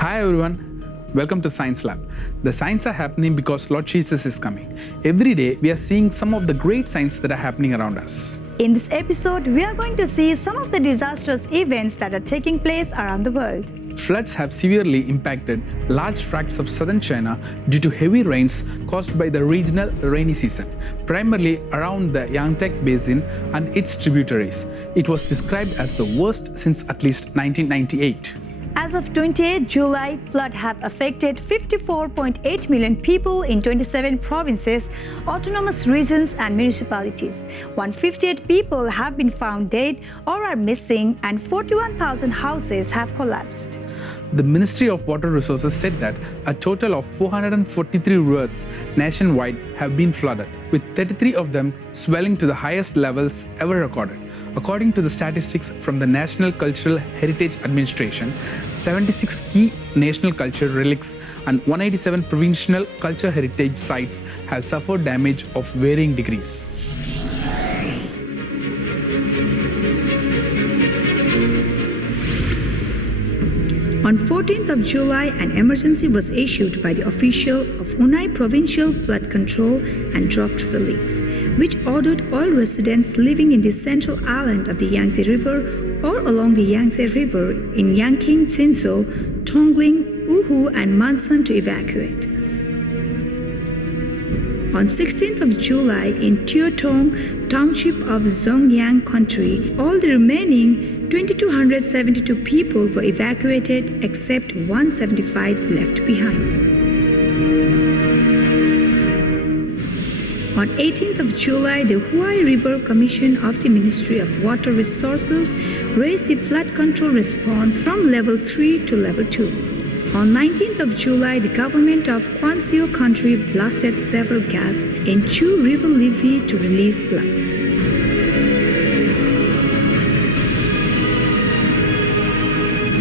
Hi everyone, welcome to Science Lab. The signs are happening because Lord Jesus is coming. Every day we are seeing some of the great signs that are happening around us. In this episode, we are going to see some of the disastrous events that are taking place around the world. Floods have severely impacted large tracts of southern China due to heavy rains caused by the regional rainy season, primarily around the Yangtze Basin and its tributaries. It was described as the worst since at least 1998. As of 28 July, floods have affected 54.8 million people in 27 provinces, autonomous regions and municipalities. 158 people have been found dead or are missing and 41,000 houses have collapsed. The Ministry of Water Resources said that a total of 443 rivers nationwide have been flooded, with 33 of them swelling to the highest levels ever recorded. According to the statistics from the National Cultural Heritage Administration, 76 key national cultural relics and 187 provincial cultural heritage sites have suffered damage of varying degrees. On 14th of July, an emergency was issued by the official of Unai Provincial Flood Control and Drought Relief, which ordered all residents living in the central island of the Yangtze River or along the Yangtze River in Yanqing, Jinzhou, Tongling, Wuhu, and Mansan to evacuate. On 16th of July, in Tiotong Township of Zhongyang County, all the remaining 2,272 people were evacuated except 175 left behind. On 18th of July, the Huai River Commission of the Ministry of Water Resources raised the flood control response from level 3 to level 2. On 19th of July, the government of Guangzhou County blasted several gaps in Chu River levee to release floods.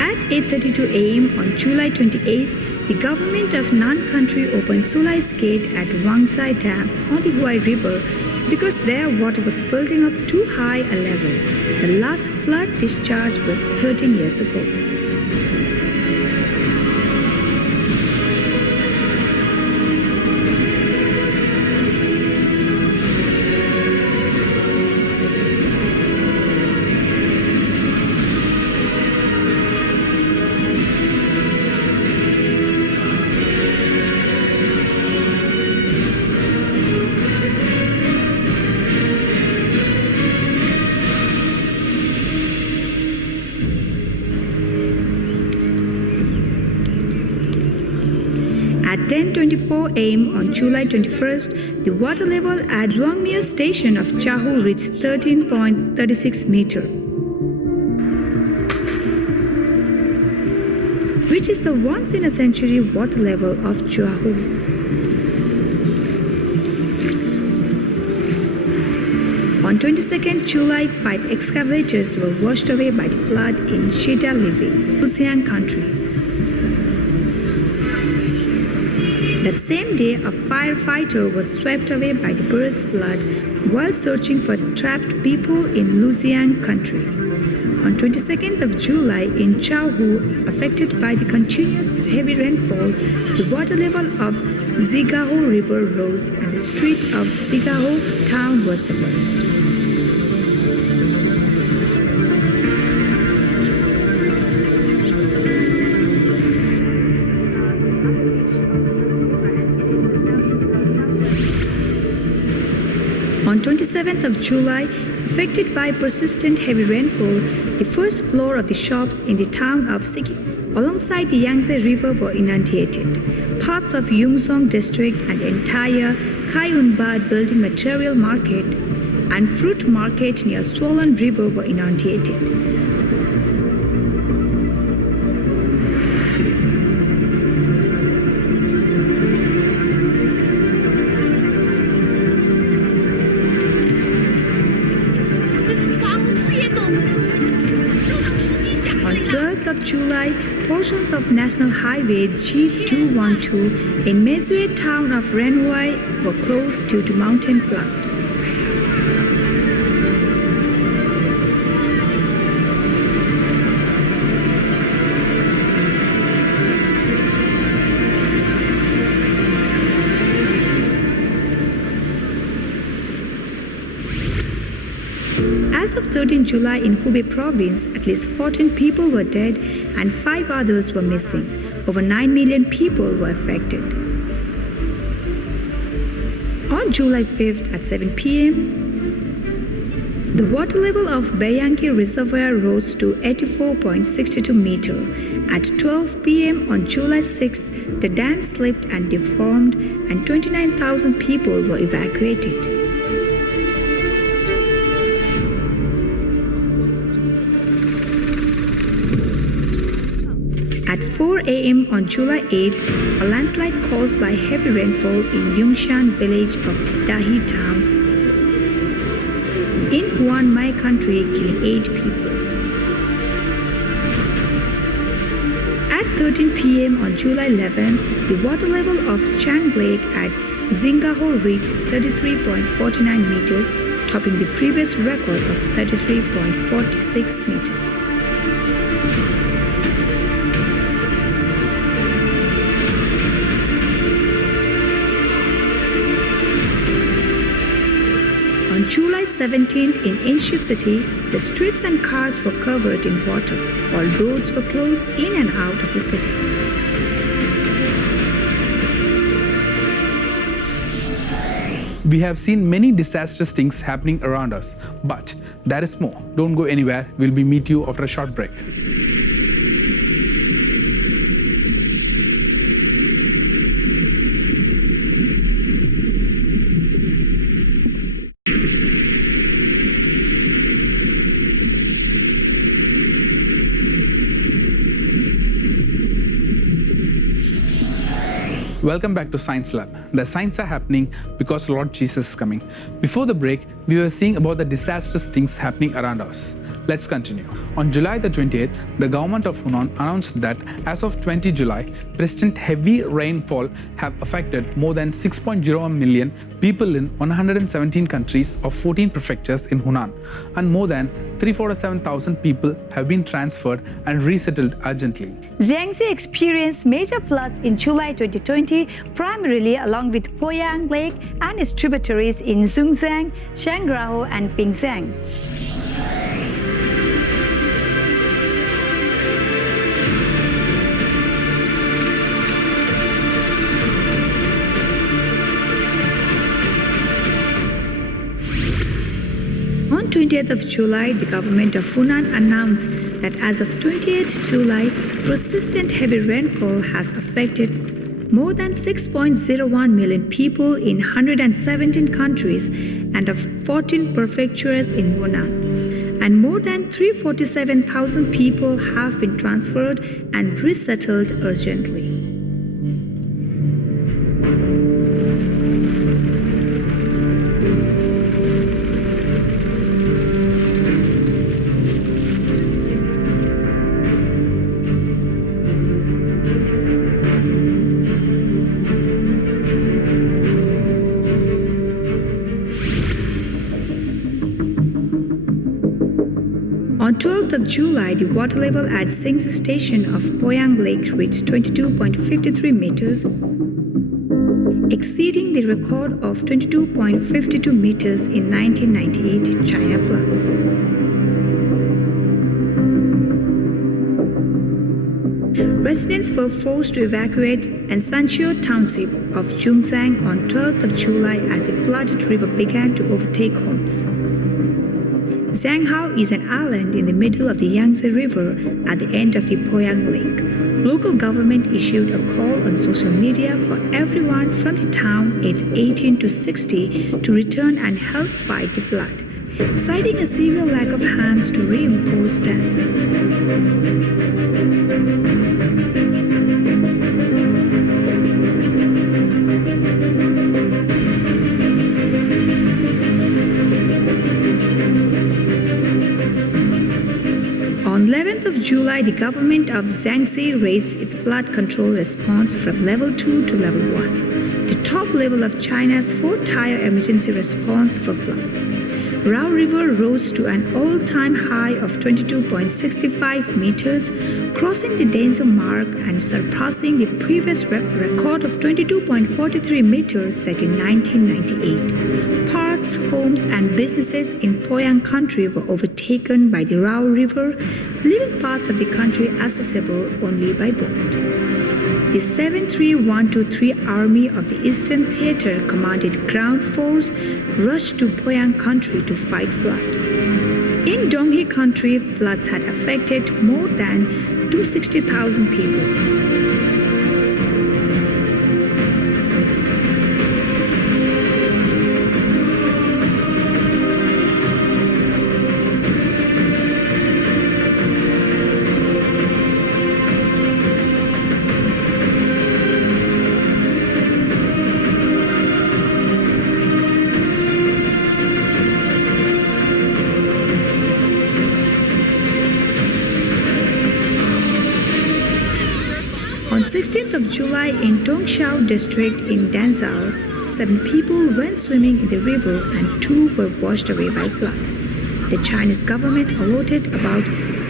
At 8:32 a.m. on July 28th, the government of Nan County opened Sulai's Gate at Wangzai Dam on the Huai River because their water was building up too high a level. The last flood discharge was 13 years ago. At 10:24 a.m. on July 21st, the water level at Zhuangmiao station of Chahu reached 13.36 meters, which is the once-in-a-century water level of Chahu. On 22nd July, 5 excavators were washed away by the flood in Shida Levee, Luxiang County. That same day, a firefighter was swept away by the burst flood while searching for trapped people in Luxiang County. On 22nd of July, in Chaohu, affected by the continuous heavy rainfall, the water level of Zigaho River rose and the street of Zigaho town was submerged. On 27th of July, affected by persistent heavy rainfall, the first floor of the shops in the town of Sigi alongside the Yangtze River were inundated. parts of Yongzhong district and the entire Kayunbad building material market and fruit market near Swollen River were inundated. On 12th of July, portions of National Highway G212 in Mesue town of Renhuai were closed due to mountain flood. As of 13 July in Hubei province, at least 14 people were dead and 5 others were missing. Over 9 million people were affected. On July 5th at 7 p.m., the water level of Bayangi Reservoir rose to 84.62 meter. At 12 p.m. on July 6th, the dam slipped and deformed and 29,000 people were evacuated. At 4 a.m. on July 8th, a landslide caused by heavy rainfall in Yungshan village of Dahi town in Huanmai country, killing 8 people. At 13 p.m. on July 11th, the water level of Chang Lake at Zingaho reached 33.49 meters, topping the previous record of 33.46 meters. On July 17th in Inshi City, the streets and cars were covered in water. All roads were closed in and out of the city. We have seen many disastrous things happening around us, but there is more. Don't go anywhere. We'll meet you after a short break. Welcome back to Science Lab. The science are happening because Lord Jesus is coming. Before the break, we were seeing about the disastrous things happening around us. Let's continue. On July the 28th, the government of Hunan announced that as of 20 July, persistent heavy rainfall have affected more than 6.01 million people in 117 countries of 14 prefectures in Hunan, and more than 347,000 people have been transferred and resettled urgently. Jiangxi experienced major floods in July 2020, primarily along with Poyang Lake and its tributaries in Zhongzhang, Shangrao, and Pingzhang. On 20th of July, the government of Hunan announced that as of 28th July, persistent heavy rainfall has affected more than 6.01 million people in 117 countries and of 14 prefectures in Hunan. And more than 347,000 people have been transferred and resettled urgently. On 12th of July, the water level at Singsi station of Poyang Lake reached 22.53 meters, exceeding the record of 22.52 meters in 1998 China floods. Residents were forced to evacuate Sanshio township of Zhongzhang on 12th of July as the flooded river began to overtake homes. Zhanghao is an island in the middle of the Yangtze River at the end of the Poyang Lake. Local government issued a call on social media for everyone from the town aged 18 to 60 to return and help fight the flood, citing a severe lack of hands to reinforce dams. On 11th of July, the government of Jiangxi raised its flood control response from level 2 to level 1, the top level of China's 4-tier emergency response for floods. Rao River rose to an all-time high of 22.65 meters, crossing the danger mark and surpassing the previous record of 22.43 meters set in 1998. Parks, homes, and businesses in Poyang country were overtaken by the Rao River, leaving parts of the country accessible only by boat. The 73123 Army of the Eastern Theater Commanded Ground Force rushed to Poyang country to fight flood. In Donghae country, floods had affected more than 260,000 people. On 16th of July in Dongxiao district in Danzhou, 7 people went swimming in the river and 2 were washed away by floods. The Chinese government allotted about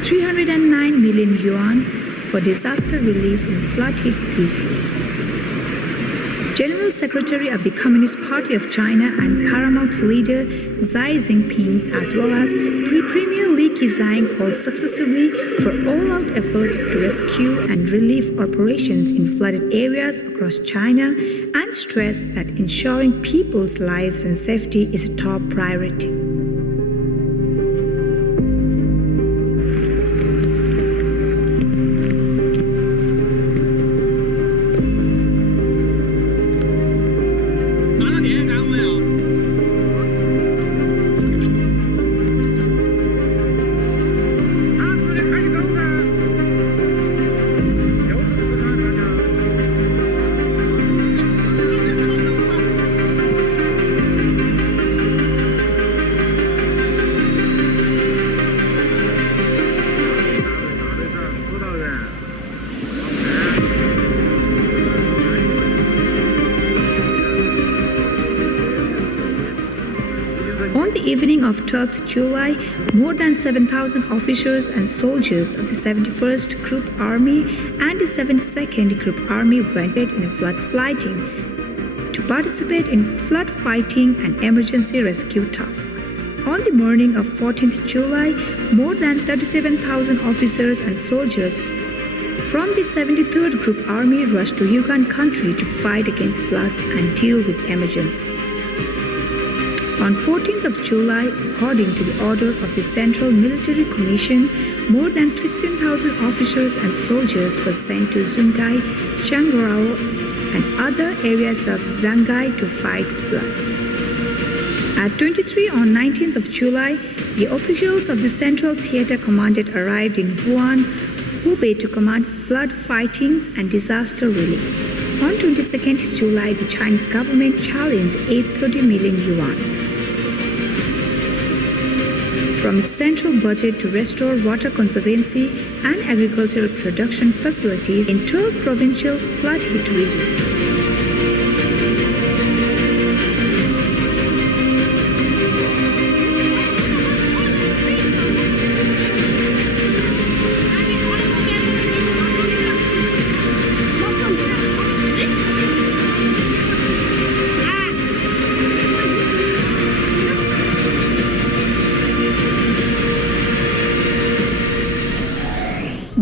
309 million yuan for disaster relief in flood-hit regions. General Secretary of the Communist Party of China and paramount leader Xi Jinping, as well as Premier Li Keqiang, called successively for all-out efforts to rescue and relief operations in flooded areas across China and stressed that ensuring people's lives and safety is a top priority. On the evening of 12th July, more than 7,000 officers and soldiers of the 71st Group Army and the 72nd Group Army went in flood fighting to participate in flood fighting and emergency rescue tasks. On the morning of 14th July, more than 37,000 officers and soldiers from the 73rd Group Army rushed to Yunnan country to fight against floods and deal with emergencies. On 14th of July, according to the order of the Central Military Commission, more than 16,000 officers and soldiers were sent to Zungai, Changrao, and other areas of Zangai to fight floods. At 23 on 19th of July, the officials of the Central Theater Commanded arrived in Wuhan, Hubei to command flood fightings and disaster relief. On 22nd July, the Chinese government challenged 830 million yuan from its central budget to restore water conservancy and agricultural production facilities in 12 provincial flood-hit regions.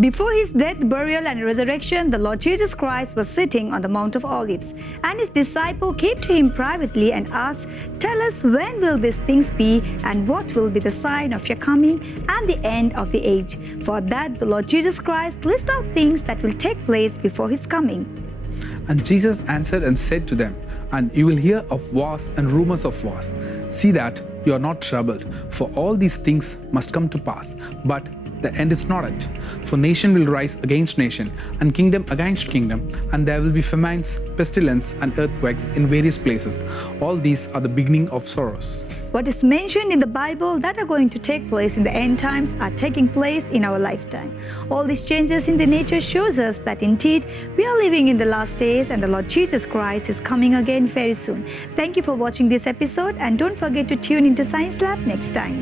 Before his death, burial, and resurrection, the Lord Jesus Christ was sitting on the Mount of Olives, and his disciple came to him privately and asked, "Tell us, when will these things be, and what will be the sign of your coming and the end of the age?" For that the Lord Jesus Christ lists out things that will take place before his coming. And Jesus answered and said to them, "And you will hear of wars and rumors of wars. See that you are not troubled, for all these things must come to pass, but the end is not yet. For nation will rise against nation, and kingdom against kingdom, and there will be famines, pestilence, and earthquakes in various places. All these are the beginning of sorrows." What is mentioned in the Bible that are going to take place in the end times are taking place in our lifetime. All these changes in the nature shows us that indeed we are living in the last days and the Lord Jesus Christ is coming again very soon. Thank you for watching this episode, and don't forget to tune into Science Lab next time.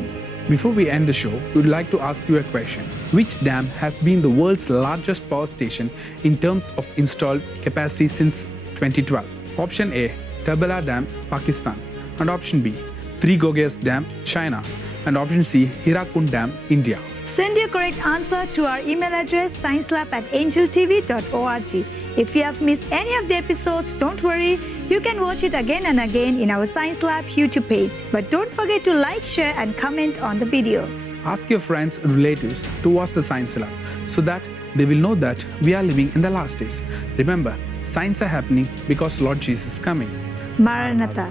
Before we end the show, we would like to ask you a question. Which dam has been the world's largest power station in terms of installed capacity since 2012? Option A, Tabela Dam, Pakistan. And option B, Three Gorges Dam, China. And option C, Hirakund Dam, India. Send your correct answer to our email address sciencelab@angeltv.org. If you have missed any of the episodes, don't worry. You can watch it again and again in our Science Lab YouTube page. But don't forget to like, share, and comment on the video. Ask your friends and relatives to watch the Science Lab so that they will know that we are living in the last days. Remember, signs are happening because Lord Jesus is coming. Maranatha.